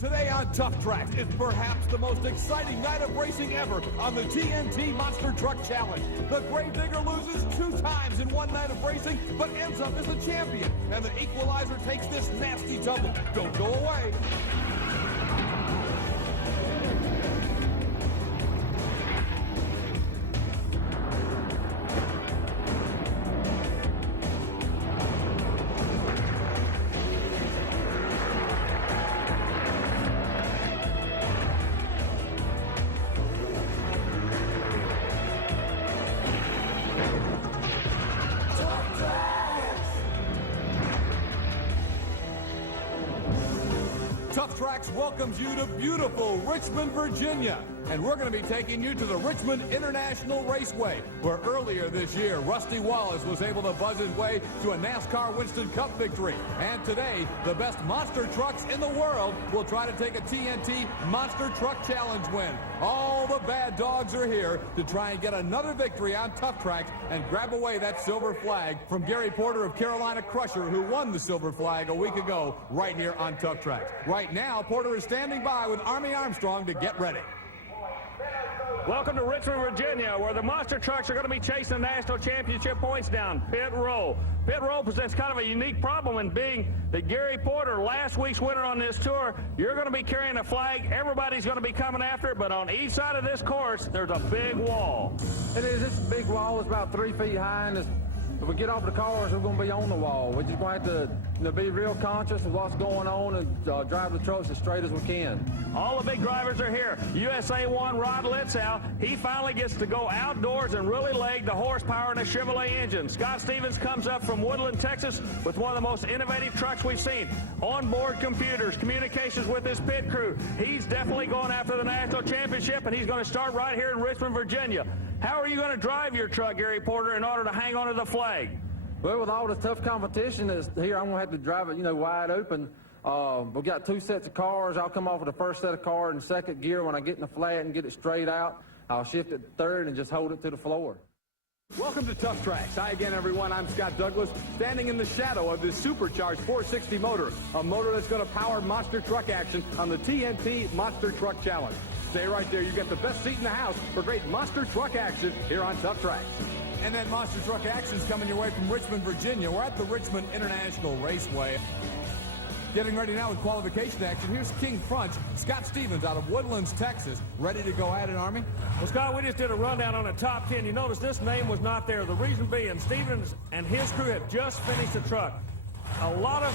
Today on Tuff Trax is perhaps the most exciting night of racing ever on the TNT Monster Truck Challenge. The Gravedigger loses 2 times in one night of racing, but ends up as the champion. And the Equalizer takes this nasty tumble. Don't go away. Tuff Trax welcomes you to beautiful Richmond, Virginia. And we're going to be taking you to the Richmond International Raceway, where earlier this year, Rusty Wallace was able to buzz his way to a NASCAR Winston Cup victory. And today, the best monster trucks in the world will try to take a TNT Monster Truck Challenge win. All the bad dogs are here to try and get another victory on Tuff Trax and grab away that silver flag from Gary Porter of Carolina Crusher, who won the silver flag a week ago right here on Tuff Trax. Right now, Porter is standing by with Army Armstrong to get ready. Welcome to Richmond, Virginia, where the monster trucks are going to be chasing the national championship points down pit row. Pit row presents kind of a unique problem in being that Gary Porter, last week's winner on this tour, you're going to be carrying a flag. Everybody's going to be coming after it, but on each side of this course, there's a big wall. It is. It's a big wall. It's about 3 feet high, and if we get off the cars, we're going to be on the wall. We're just going to have to be real conscious of what's going on and drive the trucks as straight as we can. All the big drivers are here. USA 1 Rod Litzow, he finally gets to go outdoors and really leg the horsepower in a Chevrolet engine. Scott Stevens comes up from Woodland, Texas with one of the most innovative trucks we've seen. Onboard computers, communications with his pit crew. He's definitely going after the national championship, and he's going to start right here in Richmond, Virginia. How are you going to drive your truck, Gary Porter, in order to hang on to the flag? Well, with all the tough competition that's here, I'm going to have to drive it, wide open. We've got 2 sets of cars. I'll come off with the first set of cars in second gear. When I get in the flat and get it straight out, I'll shift it to third and just hold it to the floor. Welcome to Tuff Trax. Hi again, everyone. I'm Scott Douglas, standing in the shadow of this supercharged 460 motor, a motor that's going to power monster truck action on the TNT Monster Truck Challenge. Stay right there. You get the best seat in the house for great monster truck action here on Tuff Trax. And that monster truck action is coming your way from Richmond, Virginia. We're at the Richmond International Raceway. Getting ready now with qualification action. Here's King Crunch, Scott Stevens out of Woodlands, Texas, ready to go at it, Army. Well, Scott, we just did a rundown on the top 10. You notice this name was not there. The reason being, Stevens and his crew have just finished the truck. A lot of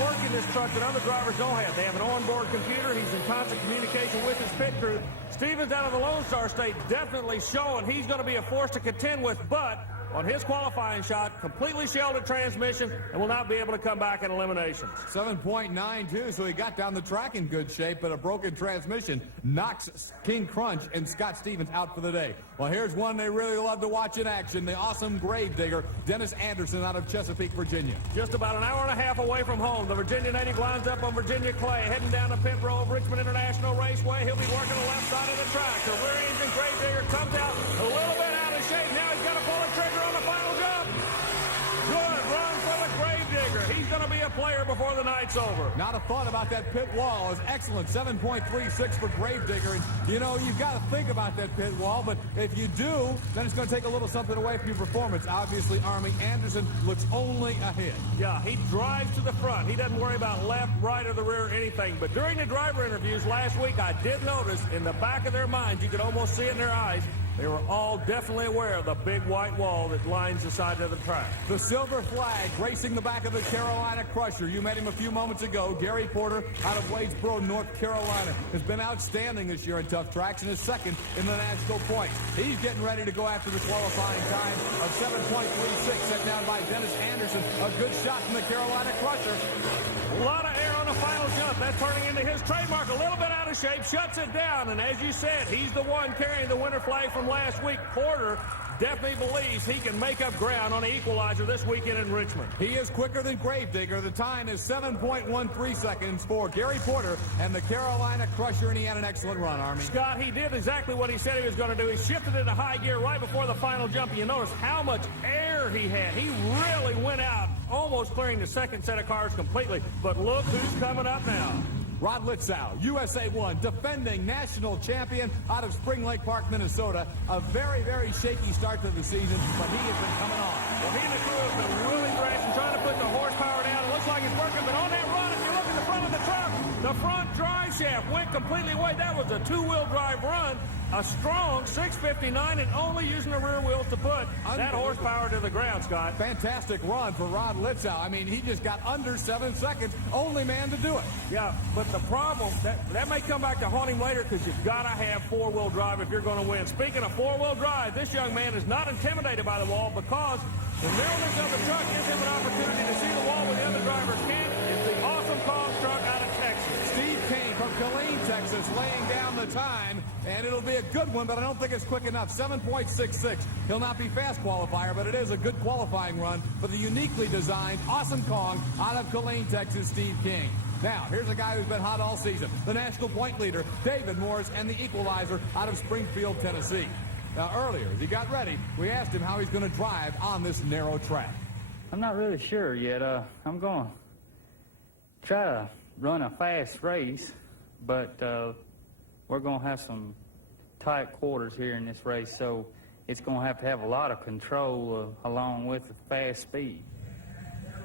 work in this truck that other drivers don't have. They have an onboard computer. He's in constant communication with his pit crew. Stevens out of the Lone Star State definitely showing he's going to be a force to contend with, but on his qualifying shot, completely shelled a transmission and will not be able to come back in eliminations. 7.92, so he got down the track in good shape, but a broken transmission knocks King Crunch and Scott Stevens out for the day. Well, here's one they really love to watch in action, the awesome Gravedigger, Dennis Anderson out of Chesapeake, Virginia. Just about an hour and a half away from home, the Virginia native lines up on Virginia clay, heading down the pit row of Richmond International Raceway. He'll be working the left side of the track. The rear engine Gravedigger comes out a little bit out of shape. Now he's got to pull the trigger on the final jump. Good run for the Gravedigger. He's going to be a player before the night's over. Not a thought about that pit wall. Is excellent. 7.36 for Gravedigger. And, you've got to think about that pit wall, but if you do, then it's going to take a little something away from your performance. Obviously, Army Anderson looks only ahead. Yeah, he drives to the front. He doesn't worry about left, right, or the rear or anything. But during the driver interviews last week, I did notice in the back of their minds, you could almost see it in their eyes, they were all definitely aware of the big white wall that lines the side of the track. The silver flag gracing the back of the Carolina Crusher. You met him a few moments ago. Gary Porter out of Wadesboro, North Carolina, has been outstanding this year in Tuff Trax and is second in the national points. He's getting ready to go after the qualifying time of 7.36, set down by Dennis Anderson. A good shot from the Carolina Crusher. A lot of air on the final jump. That's turning into his trademark. A little bit out of shape, shuts it down, and as you said, he's the one carrying the winner flag from last week. Porter definitely believes he can make up ground on the Equalizer this weekend in Richmond. He is quicker than Gravedigger. The time is 7.13 seconds for Gary Porter and the Carolina Crusher, and he had an excellent run, Army. Scott, he did exactly what he said he was going to do. He shifted into high gear right before the final jump. You notice how much air he had. He really went out, almost clearing the second set of cars completely. But look who's coming up now. Rod Litzow, USA 1, defending national champion out of Spring Lake Park, Minnesota. A very, very shaky start to the season, but he has been coming on. Well, he and the crew have been really thrashing, trying to put the horsepower down. It looks like it's working, but on that run, if you look at the front of the truck, the front drive shaft went completely away. That was a two-wheel drive run, a strong 659, and only using the rear wheels to put that horsepower to the ground, Scott. Fantastic run for Rod Litzow. I mean, he just got under 7 seconds, only man to do it. Yeah, but the problem, that may come back to haunt him later because you've got to have four-wheel drive if you're going to win. Speaking of four-wheel drive, this young man is not intimidated by the wall because the narrowness of the truck gives him an opportunity to see the wall when the other drivers can't. It's the Awesome Kong truck out of Texas. Steve Kane from Killeen, Texas, laying down the time, and it'll be a good one, but I don't think it's quick enough. 7.66. He'll not be fast qualifier, but it is a good qualifying run for the uniquely designed Awesome Kong out of Killeen, Texas, Steve King. Now, here's a guy who's been hot all season, the national point leader, David Morris, and the equalizer out of Springfield, Tennessee. Now, earlier, as he got ready, we asked him how he's going to drive on this narrow track. I'm not really sure yet. I'm going to try to run a fast race, but we're going to have some tight quarters here in this race, so it's going to have a lot of control along with the fast speed.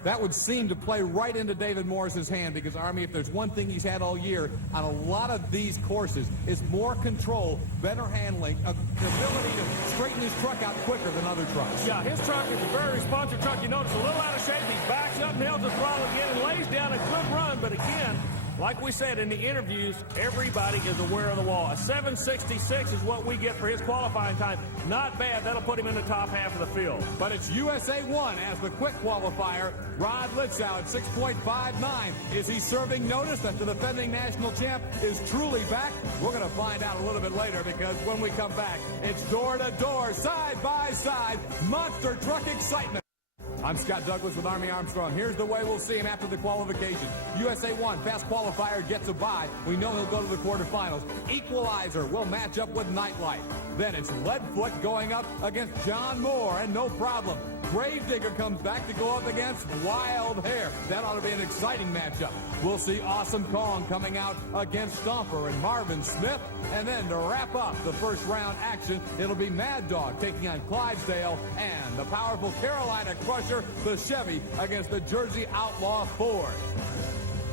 That would seem to play right into David Morris's hand because, Army, if there's one thing he's had all year on a lot of these courses, is more control, better handling, the ability to straighten his truck out quicker than other trucks. Yeah, his truck is a very responsive truck. You notice a little out of shape. He backs up, nails the throttle again, and lays down a good run. But again, like we said in the interviews, everybody is aware of the wall. A 766 is what we get for his qualifying time. Not bad. That'll put him in the top half of the field. But it's USA 1 as the quick qualifier. Rod Litzow at 6.59. Is he serving notice that the defending national champ is truly back? We're going to find out a little bit later because when we come back, it's door-to-door, side-by-side, monster truck excitement. I'm Scott Douglas with Army Armstrong. Here's the way we'll see him after the qualification. USA 1, fast qualifier, gets a bye. We know he'll go to the quarterfinals. Equalizer will match up with Nightlight. Then it's Leadfoot going up against John Moore, and no problem. Gravedigger comes back to go up against Wild Hair. That ought to be an exciting matchup. We'll see Awesome Kong coming out against Stomper and Marvin Smith. And then to wrap up the first round action, it'll be Mad Dog taking on Clydesdale and the powerful Carolina Crusher, the Chevy, against the Jersey Outlaw Ford.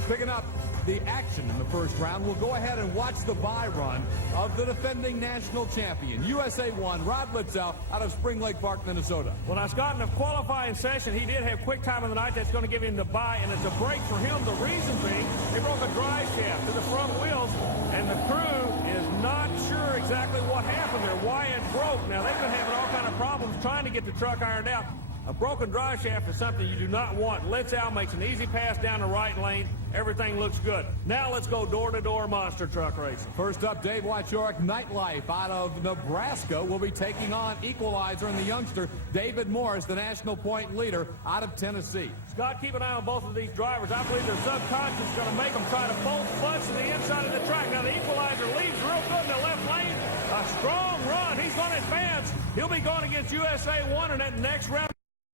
Picking up the action in the first round, we'll go ahead and watch the bye run of the defending national champion, USA 1, Rod Litzow, out of Spring Lake Park, Minnesota. Well, now, Scott, in the qualifying session, he did have quick time of the night. That's going to give him the bye, and it's a break for him. The reason being, he broke a drive shaft to the front wheels, and the crew is not sure exactly what happened there, why it broke. Now, they've been having all kind of problems trying to get the truck ironed out. A broken drive shaft is something you do not want. Litzow makes an easy pass down the right lane. Everything looks good. Now let's go door-to-door monster truck racing. First up, Dave Wachorik, Nightlife out of Nebraska will be taking on Equalizer and the youngster David Morris, the national point leader out of Tennessee. Scott, keep an eye on both of these drivers. I believe their subconscious is going to make them try to both butts to the inside of the track. Now the Equalizer leaves real good in the left lane. A strong run. He's going to advance. He'll be going against USA 1 in that next round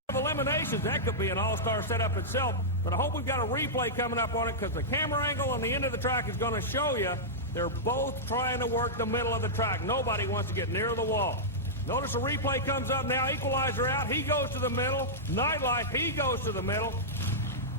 of eliminations. That could be an all-star setup itself, but I hope we've got a replay coming up on it because the camera angle on the end of the track is going to show you they're both trying to work the middle of the track. Nobody wants to get near the wall. Notice the replay comes up now. Equalizer out. He goes to the middle. Nightlife, he goes to the middle.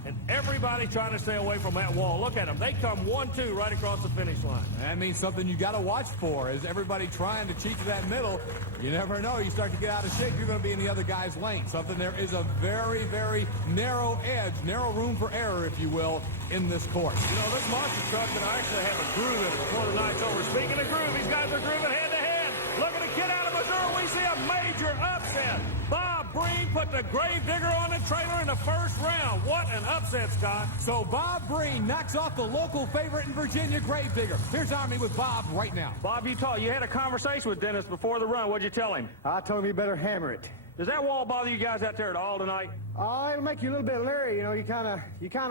And everybody trying to stay away from that wall. Look at them. They come 1-2 right across the finish line. That means something you got to watch for is everybody trying to cheat to that middle. You never know. You start to get out of shape, you're going to be in the other guy's lane. Something there is a very, very narrow edge, narrow room for error, if you will, in this course. You know, this monster truck can actually have a groove in it before the night's over. Speaking of groove, these guys are grooving head-to-head. Look at the kid out of Missouri. We see a major upset. Bob Breen put the Gravedigger on the trailer in the first round. What an upset, Scott. So Bob Breen knocks off the local favorite in Virginia, Gravedigger. Here's Army with Bob right now. Bob, you had a conversation with Dennis before the run. What'd you tell him? I told him you better hammer it. Does that wall bother you guys out there at all tonight? Oh, it'll make you a little bit leery. You know, you kind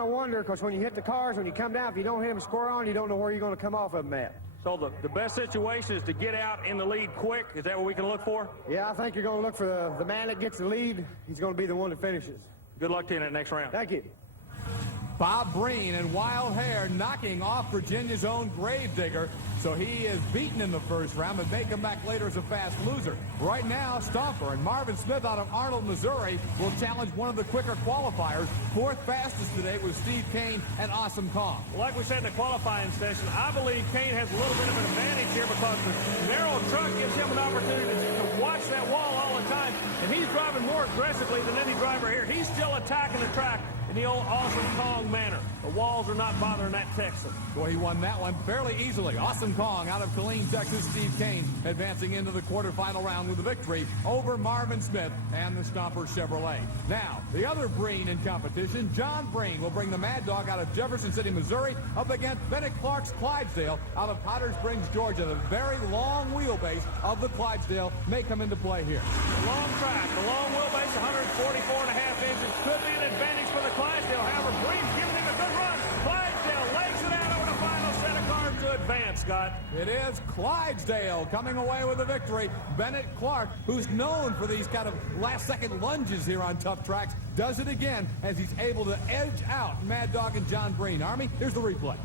of wonder because when you hit the cars, when you come down, if you don't hit them square on, you don't know where you're going to come off of them at. So the best situation is to get out in the lead quick. Is that what we can look for? Yeah, I think you're going to look for the man that gets the lead. He's going to be the one that finishes. Good luck to you in that next round. Thank you. Bob Breen and Wild Hair knocking off Virginia's own Gravedigger. So he is beaten in the first round, but may come back later as a fast loser. Right now, Stomper and Marvin Smith out of Arnold, Missouri will challenge one of the quicker qualifiers. Fourth fastest today was Steve Kane and Awesome Kong. Like we said in the qualifying session, I believe Kane has a little bit of an advantage here because the narrow truck gives him an opportunity to watch that wall all the time, and he's driving more aggressively than any driver here. He's still attacking the track in the old Awesome Kong manner. The walls are not bothering that Texan. Boy, he won that one fairly easily. Awesome Kong out of Killeen, Texas. Steve Kane advancing into the quarterfinal round with a victory over Marvin Smith and the Stomper Chevrolet. Now, the other Breen in competition, John Breen, will bring the Mad Dog out of Jefferson City, Missouri, up against Bennett Clark's Clydesdale out of Powder Springs, Georgia. The very long wheelbase of the Clydesdale may come into play here. The long track, the long wheelbase, 144.5 inches, could be an advantage for the Clydesdale. However, Breen's giving him a good run. Clydesdale legs it out over the final set of cars to advance, Scott. It is Clydesdale coming away with a victory. Bennett Clark, who's known for these kind of last-second lunges here on Tuff Trax, does it again as he's able to edge out Mad Dog and John Breen. Army, here's the replay.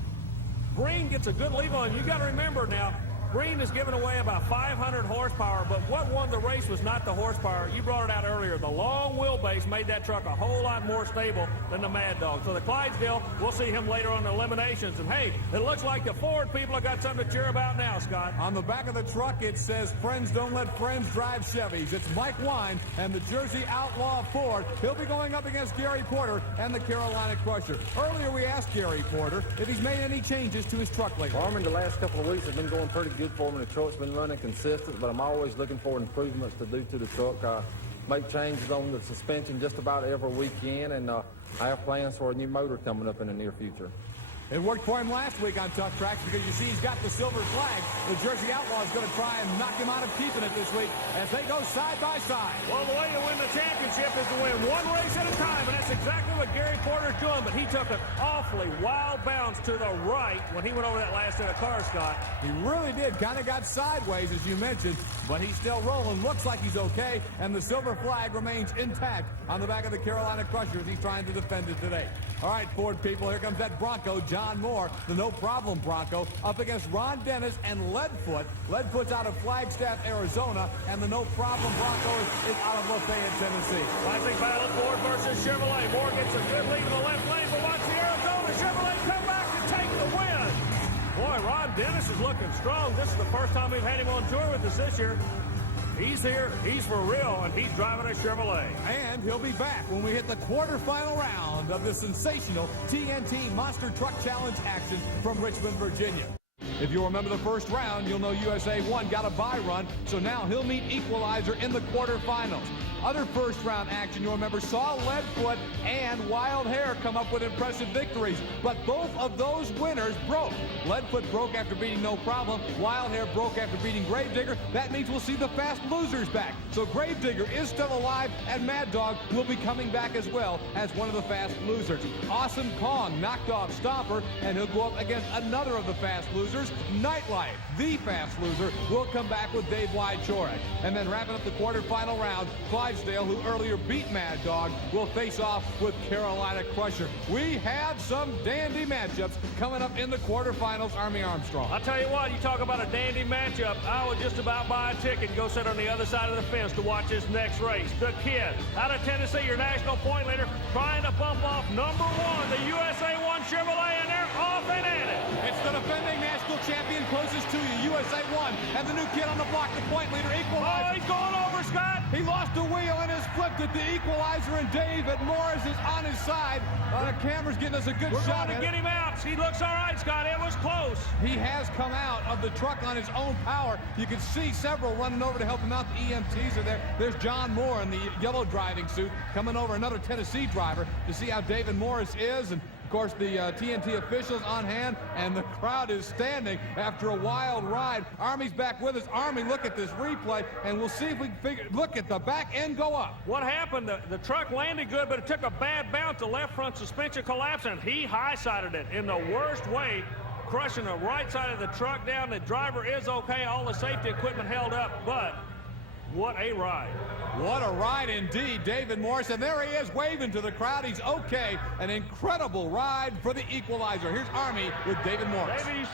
Breen gets a good lead on. You got to remember now, Breen is giving away about 500 horsepower, but what won the race was not the horsepower. You brought it out earlier. The long wheelbase made that truck a whole lot more stable than the Mad Dog. So the Clydesdale, we'll see him later on the eliminations. And hey, it looks like the Ford people have got something to cheer about now, Scott. On the back of the truck, it says, "Friends don't let friends drive Chevys." It's Mike Wine and the Jersey Outlaw Ford. He'll be going up against Gary Porter and the Carolina Crusher. Earlier, we asked Gary Porter if he's made any changes to his truck lately. Armin, the last couple of weeks have been going pretty good for me. The truck's been running consistent, but I'm always looking for improvements to do to the truck. I make changes on the suspension just about every weekend, and I have plans for a new motor coming up in the near future. It worked for him last week on Tuff Trax because you see he's got the silver flag. The Jersey Outlaw is going to try and knock him out of keeping it this week as they go side by side. Well, the way to win the championship is to win one race at a time, and that's exactly what Gary Porter's doing, but he took an awfully wild bounce to the right when he went over that last set of cars, Scott. He really did. Kind of got sideways, as you mentioned, but he's still rolling. Looks like he's okay, and the silver flag remains intact on the back of the Carolina Crusher as he's trying to defend it today. All right, Ford people, here comes that Bronco, John Moore, the no-problem Bronco, up against Ron Dennis and Leadfoot. Leadfoot's out of Flagstaff, Arizona, and the no-problem Bronco is out of Lafayette, Tennessee. Classic battle, Ford versus Chevrolet. Moore gets a good lead in the left lane, but watch the Arizona Chevrolet come back to take the win. Boy, Ron Dennis is looking strong. This is the first time we've had him on tour with us this year. He's here, he's for real, and he's driving a Chevrolet. And he'll be back when we hit the quarterfinal round of the sensational TNT Monster Truck Challenge action from Richmond, Virginia. If you remember the first round, you'll know USA 1 got a bye run, so now he'll meet Equalizer in the quarterfinals. Other first-round action, you'll remember, saw Leadfoot and Wild Hair come up with impressive victories, but both of those winners broke. Leadfoot broke after beating No Problem. Wild Hair broke after beating Gravedigger. That means we'll see the fast losers back. So Gravedigger is still alive, and Mad Dog will be coming back as well as one of the fast losers. Awesome Kong knocked off Stomper, and he'll go up against another of the fast losers, Nightlife. The fast loser will come back with Dave Wychorek. And then wrapping up the quarterfinal round, Clydesdale, who earlier beat Mad Dog, will face off with Carolina Crusher. We have some dandy matchups coming up in the quarterfinals. Army Armstrong. I'll tell you what, you talk about a dandy matchup. I would just about buy a ticket and go sit on the other side of the fence to watch this next race. The kid out of Tennessee, your national point leader, trying to bump off number one, the USA 1 Chevrolet, and they're off and at it. It's the defending national champion closest to you, USA 1, and the new kid on the block, the point leader, Equalizer. Oh, he's going over, Scott. He lost a wheel and has flipped it. The Equalizer and David Morris is on his side. The camera's getting us a good shot. We're going to get him out. He looks all right, Scott. It was close. He has come out of the truck on his own power. You can see several running over to help him out. The EMTs are there. There's John Moore in the yellow driving suit coming over, another Tennessee driver, to see how David Morris is. And of course, the TNT officials on hand, and the crowd is standing after a wild ride. Army's back with us. Army, look at this replay, and we'll see if we can look at the back end go up. What happened? The truck landed good, but it took a bad bounce. The left front suspension collapsed, and he high-sided it in the worst way, crushing the right side of the truck down. The driver is okay. All the safety equipment held up, but What a ride. What a ride indeed, David Morris. And there he is waving to the crowd. He's okay. An incredible ride for the equalizer. Here's Army with David Morris. David,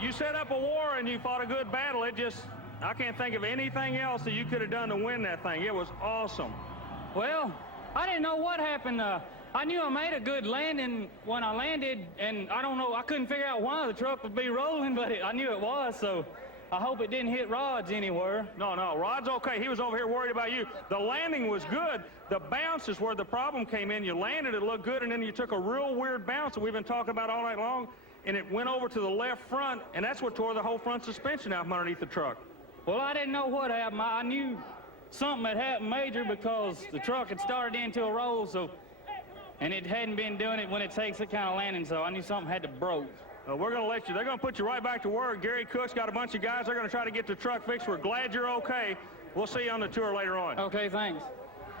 you set up a war and you fought a good battle. I can't think of anything else that you could have done to win that thing. It was awesome. Well, I didn't know what happened. I knew I made a good landing when I landed, and I don't know, I couldn't figure out why the truck would be rolling, but I knew it was, so I hope it didn't hit Rod's anywhere. No, Rod's okay. He was over here worried about you. The landing was good. The bounce is where the problem came in. You landed, it looked good, and then you took a real weird bounce that we've been talking about all night long, and it went over to the left front, and that's what tore the whole front suspension out from underneath the truck. Well, I didn't know what happened. I knew something had happened major because the truck had started into a roll, and it hadn't been doing it when it takes that kind of landing, so I knew something had to broke. We're going to let you. They're going to put you right back to work. Gary Cook's got a bunch of guys. They're going to try to get the truck fixed. We're glad you're okay. We'll see you on the tour later on. Okay, thanks.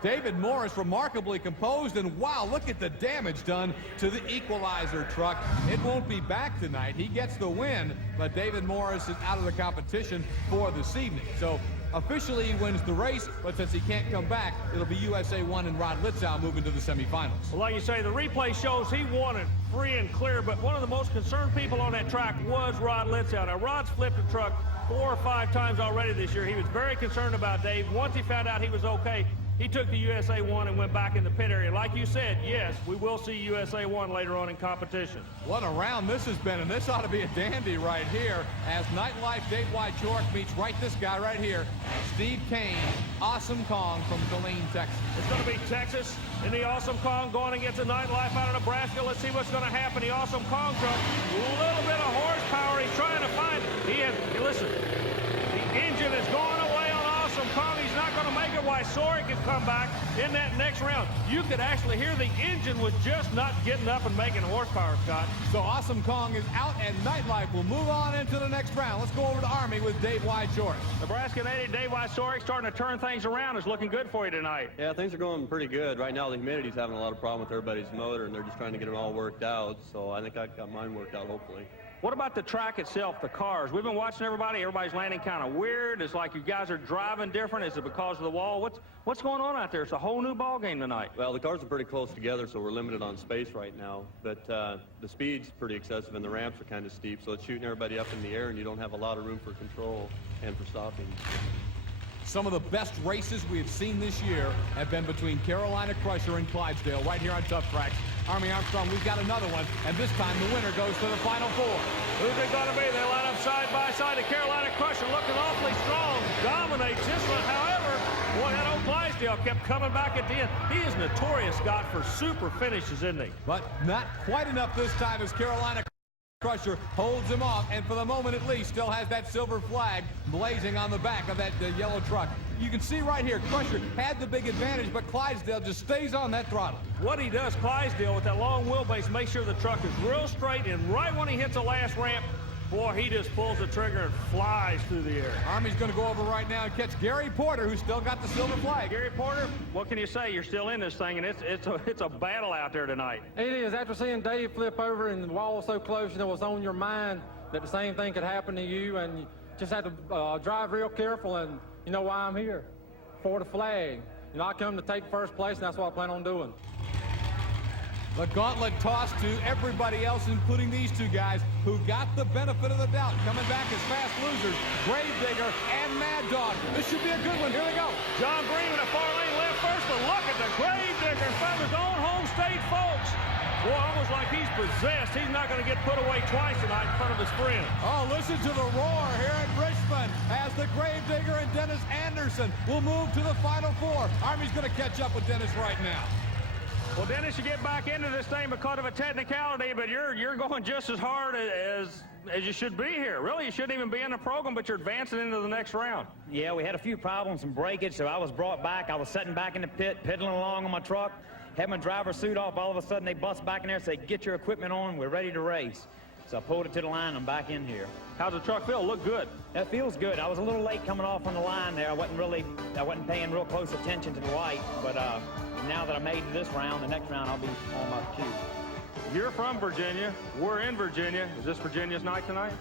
David Morris remarkably composed, and wow, look at the damage done to the equalizer truck. It won't be back tonight. He gets the win, but David Morris is out of the competition for this evening. So officially he wins the race, but since he can't come back, it'll be USA 1 and Rod Litzow moving to the semifinals. Well, like you say, the replay shows he won it free and clear, but one of the most concerned people on that track was Rod Litzow. Now, Rod's flipped the truck 4 or 5 times already this year. He was very concerned about Dave. Once he found out he was okay, he took the USA 1 and went back in the pit area. Like you said, yes, we will see USA 1 later on in competition. What a round this has been, and this ought to be a dandy right here as Nightlife Dave Wychork meets this guy right here, Steve Kane, Awesome Kong from Killeen, Texas. It's going to be Texas and the Awesome Kong going against the Nightlife out of Nebraska. Let's see what's going to happen. The Awesome Kong truck, a little bit of horsepower. He's trying to find it. Listen, the engine is going away on Awesome Kong. He's not going to make it. Wychork can come back in that next round. You could actually hear the engine was just not getting up and making horsepower, Scott. So Awesome Kong is out, and Nightlife will move on into the next round. Let's go over to Army with Dave Wychork. Nebraska native Dave Wychork starting to turn things around. Is looking good for you tonight. Yeah, things are going pretty good. Right now, the humidity's having a lot of problem with everybody's motor, and they're just trying to get it all worked out. So I think I got mine worked out, hopefully. What about the track itself, the cars? We've been watching everybody. Everybody's landing kind of weird. It's like you guys are driving different. Is it because of the wall? What's going on out there? It's a whole new ball game tonight. Well, the cars are pretty close together, so we're limited on space right now. But the speed's pretty excessive, and the ramps are kind of steep, so it's shooting everybody up in the air, and you don't have a lot of room for control and for stopping. Some of the best races we have seen this year have been between Carolina Crusher and Clydesdale right here on Tuff Trax. Army Armstrong, we've got another one, and this time the winner goes to the Final Four. Who's it going to be? They line up side by side. The Carolina Crusher looking awfully strong, dominates this one. However, boy, that old Clydesdale kept coming back at the end. He is notorious, Scott, for super finishes, isn't he? But not quite enough this time as Carolina Crusher holds him off, and for the moment at least still has that silver flag blazing on the back of that yellow truck. You can see right here, Crusher had the big advantage, but Clydesdale just stays on that throttle. What he does, Clydesdale, with that long wheelbase, makes sure the truck is real straight, and right when he hits the last ramp, boy, he just pulls the trigger and flies through the air. Army's going to go over right now and catch Gary Porter, who's still got the silver flag. Gary Porter, what can you say? You're still in this thing, and it's a battle out there tonight. It is. After seeing Dave flip over and the wall was so close, it was on your mind that the same thing could happen to you, and you just have to drive real careful, and you know why I'm here, for the flag. I come to take first place, and that's what I plan on doing. The gauntlet tossed to everybody else, including these two guys who got the benefit of the doubt. Coming back as fast losers, Gravedigger and Mad Dog. This should be a good one. Here they go. John Green in a far lane left first, but look at the Gravedigger from his own home state, folks. Boy, almost like he's possessed. He's not going to get put away twice tonight in front of his friend. Oh, listen to the roar here at Richmond as the Gravedigger and Dennis Anderson will move to the Final Four. Army's going to catch up with Dennis right now. Well, Dennis, you get back into this thing because of a technicality, but you're going just as hard as you should be here. Really, you shouldn't even be in the program, but you're advancing into the next round. Yeah, we had a few problems, some breakage, so I was brought back. I was sitting back in the pit, piddling along on my truck, had my driver's suit off. All of a sudden, they bust back in there and say, "Get your equipment on, we're ready to race." So I pulled it to the line, I'm back in here. How's the truck feel? Look good. That feels good. I was a little late coming off on the line there. I wasn't paying real close attention to the light, but now that I made it this round, the next round I'll be on my cue. You're from Virginia. We're in Virginia. Is this Virginia's night tonight?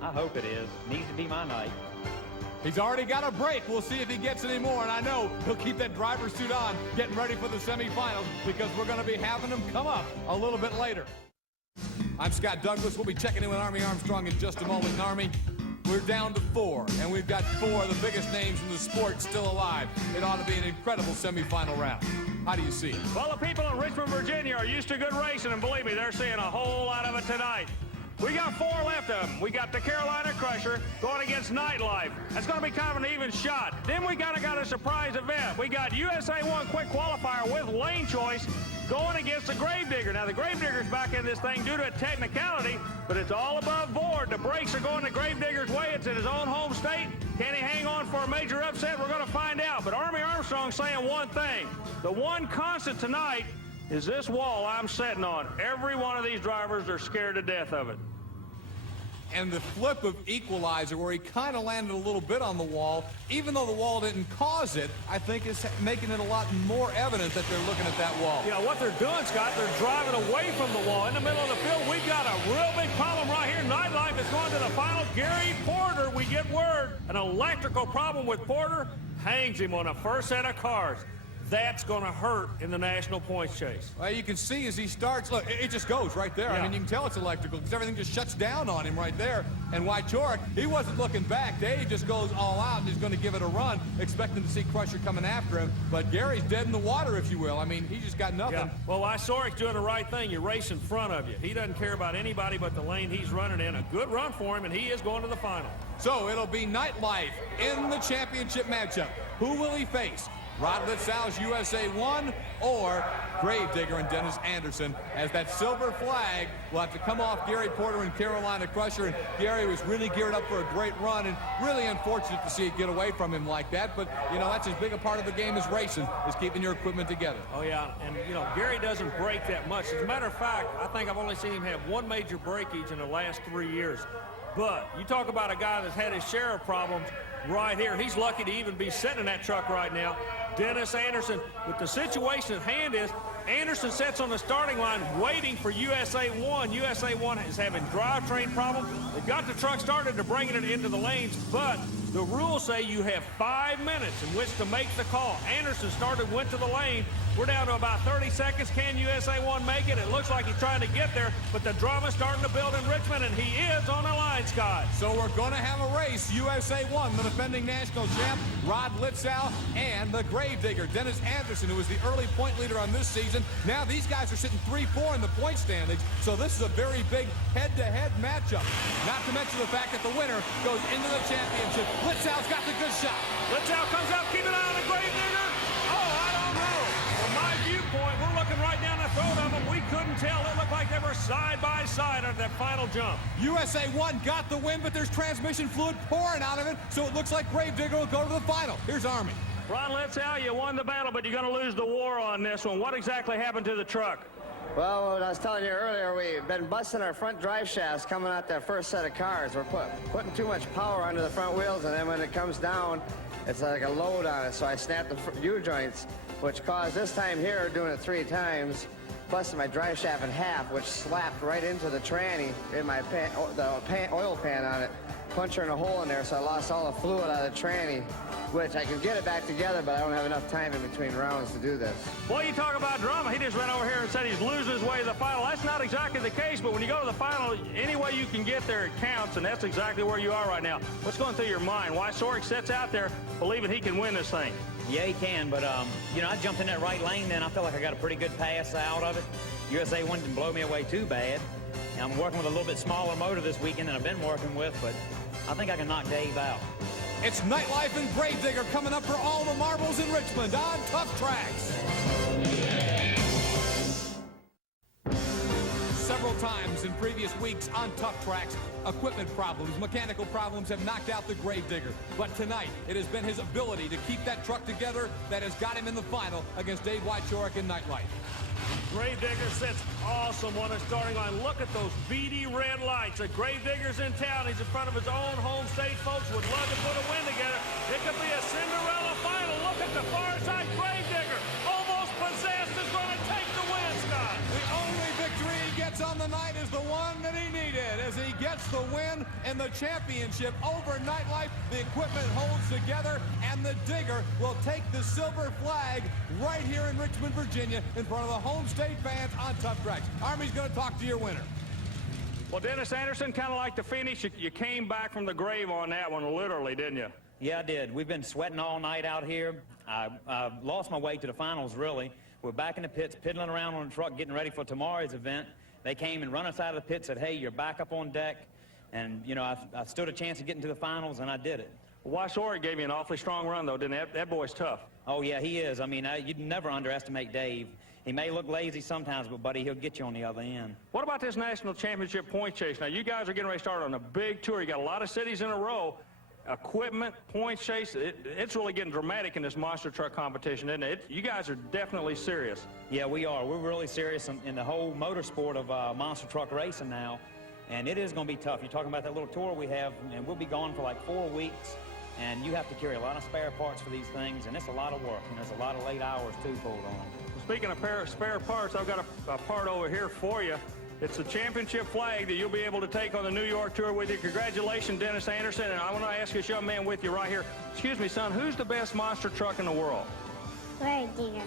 I hope it is. Needs to be my night. He's already got a break. We'll see if he gets any more. And I know he'll keep that driver's suit on, getting ready for the semifinals, because we're going to be having him come up a little bit later. I'm Scott Douglas. We'll be checking in with Army Armstrong in just a moment. Army, we're down to 4, and we've got 4 of the biggest names in the sport still alive. It ought to be an incredible semifinal round. How do you see it? Well, the people in Richmond, Virginia are used to good racing, and believe me, they're seeing a whole lot of it tonight. We got 4 left of them. We got the Carolina Crusher going against Nightlife. That's going to be kind of an even shot. Then we got a surprise event. We got USA 1 quick qualifier with lane choice going against the Gravedigger. Now, the Gravedigger's back in this thing due to a technicality, but it's all above board. The brakes are going the Gravedigger's way. It's in his own home state. Can he hang on for a major upset? We're going to find out. But Army Armstrong's saying one thing. The one constant tonight is this wall I'm sitting on. Every one of these drivers are scared to death of it. And the flip of Equalizer, where he kind of landed a little bit on the wall, even though the wall didn't cause it, I think is making it a lot more evident that they're looking at that wall. Yeah, what they're doing, Scott, they're driving away from the wall. In the middle of the field, we've got a real big problem right here. Nightlife is going to the final. Gary Porter, we get word, an electrical problem with Porter, hangs him on the first set of cars. That's going to hurt in the national points chase. Well, you can see as he starts, look, it just goes right there. Yeah. I mean, you can tell it's electrical because everything just shuts down on him right there. And Wychorek, he wasn't looking back. Dave just goes all out and he's going to give it a run, expecting to see Crusher coming after him. But Gary's dead in the water, if you will. I mean, he just got nothing. Yeah. Well, Wychorek's doing the right thing. You race in front of you. He doesn't care about anybody but the lane he's running in. A good run for him, and he is going to the final. So it'll be Nightlife in the championship matchup. Who will he face? Rod Litzau's USA 1 or Gravedigger and Dennis Anderson, as that silver flag will have to come off Gary Porter and Carolina Crusher. And Gary was really geared up for a great run, and really unfortunate to see it get away from him like that. But, you know, that's as big a part of the game as racing, is keeping your equipment together. Oh, yeah, and, you know, Gary doesn't break that much. As a matter of fact, I think I've only seen him have 1 major breakage in the last 3 years. But you talk about a guy that's had his share of problems right here. He's lucky to even be sitting in that truck right now. Dennis Anderson, with the situation at hand is, Anderson sits on the starting line waiting for USA 1. USA 1 is having drivetrain problems. They've got the truck started to bringing it into the lanes, but the rules say you have 5 minutes in which to make the call. Anderson went to the lane. We're down to about 30 seconds. Can USA 1 make it? It looks like he's trying to get there, but the drama's starting to build in Richmond, and he is on the line, Scott. So we're going to have a race. USA 1, the defending national champ, Rod Litzau, and the Gravedigger, Dennis Anderson, who was the early point leader on this season. Now these guys are sitting 3-4 in the point standings, so this is a very big head-to-head matchup. Not to mention the fact that the winner goes into the championship. Litzau's got the good shot. Litzau comes out, keep an eye on the Gravedigger. Oh, I don't know. From my viewpoint, we're looking right down the throat of them. We couldn't tell. It looked like they were side by side on that final jump. USA 1 got the win, but there's transmission fluid pouring out of it, so it looks like Gravedigger will go to the final. Here's Army. Ron Litzau, you won the battle, but you're going to lose the war on this one. What exactly happened to the truck? Well, what I was telling you earlier, we've been busting our front drive shafts coming out that first set of cars. We're putting too much power under the front wheels, and then when it comes down, it's like a load on it. So I snapped the U-joints, which caused this time here, doing it 3 times, busted my drive shaft in half, which slapped right into the tranny in my oil pan on it, puncturing a hole in there, so I lost all the fluid out of the tranny, which I can get it back together, but I don't have enough time in between rounds to do this. Boy, you talk about drama. He just ran over here and said he's losing his way to the final. That's not exactly the case, but when you go to the final, any way you can get there, it counts, and that's exactly where you are right now. What's going through your mind? Wychorik sits out there believing he can win this thing. Yeah, he can, but, you know, I jumped in that right lane, then I felt like I got a pretty good pass out of it. USA 1 didn't blow me away too bad. I'm working with a little bit smaller motor this weekend than I've been working with, but I think I can knock Dave out. It's Nightlife and Gravedigger coming up for all the marbles in Richmond on Tuff Trax. Several times in previous weeks on Tuff Trax, equipment problems, mechanical problems have knocked out the Gravedigger. But tonight, it has been his ability to keep that truck together that has got him in the final against Dave Wychorik and Nightlife. Gravedigger sits awesome on the starting line. Look at those beady red lights. The Gravedigger's in town. He's in front of his own home state. Folks would love to put a win together. It could be a Cinderella final. Look at the far side. Gravedigger, almost possessed, is going to take the win, Scott. The only victory he gets on the night is the one that he needed as he gets the win in the championship over Nightlife. The equipment holds together, and the digger will take the silver flag right here in Richmond, Virginia, in front of the home state fans on Tuff Trax. Army's going to talk to your winner. Well, Dennis Anderson, kind of like the finish, you came back from the grave on that one, literally, didn't you? Yeah, I did. We've been sweating all night out here. I lost my way to the finals, really. We're back in the pits, piddling around on the truck, getting ready for tomorrow's event. They came and run us out of the pit, said, hey, you're back up on deck. And, you know, I stood a chance of getting to the finals, and I did it. Well, Wysori gave you an awfully strong run, though, didn't he? That boy's tough. Oh, yeah, he is. I mean, you'd never underestimate Dave. He may look lazy sometimes, but, buddy, he'll get you on the other end. What about this national championship point chase? Now, you guys are getting ready to start on a big tour. You got a lot of cities in a row. Equipment, point chase, it's really getting dramatic in this monster truck competition, isn't it? You guys are definitely serious. Yeah, we are. We're really serious in the whole motorsport of monster truck racing now, and it is going to be tough. You're talking about that little tour we have, and we'll be gone for like 4 weeks, and you have to carry a lot of spare parts for these things, and it's a lot of work, and there's a lot of late hours, too, pulled on. Speaking of spare parts, I've got a part over here for you. It's the championship flag that you'll be able to take on the New York tour with you. Congratulations, Dennis Anderson. And I want to ask this young man with you right here. Excuse me, son, who's the best monster truck in the world? Digger.